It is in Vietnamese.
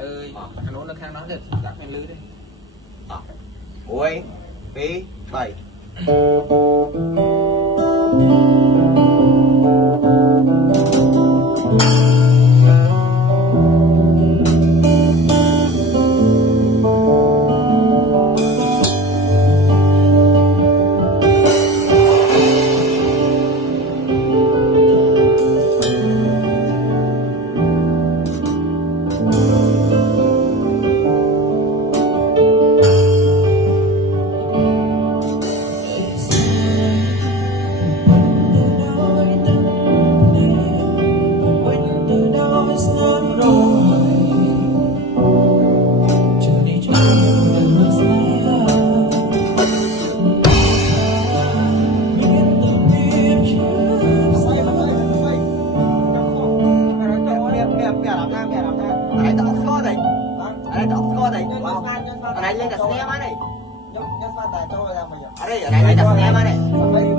ơi nó khang nó được đặt men lưới đi muối tí bảy ở đây lấy cả xe mà này. Ở đây lấy cả xe mà này.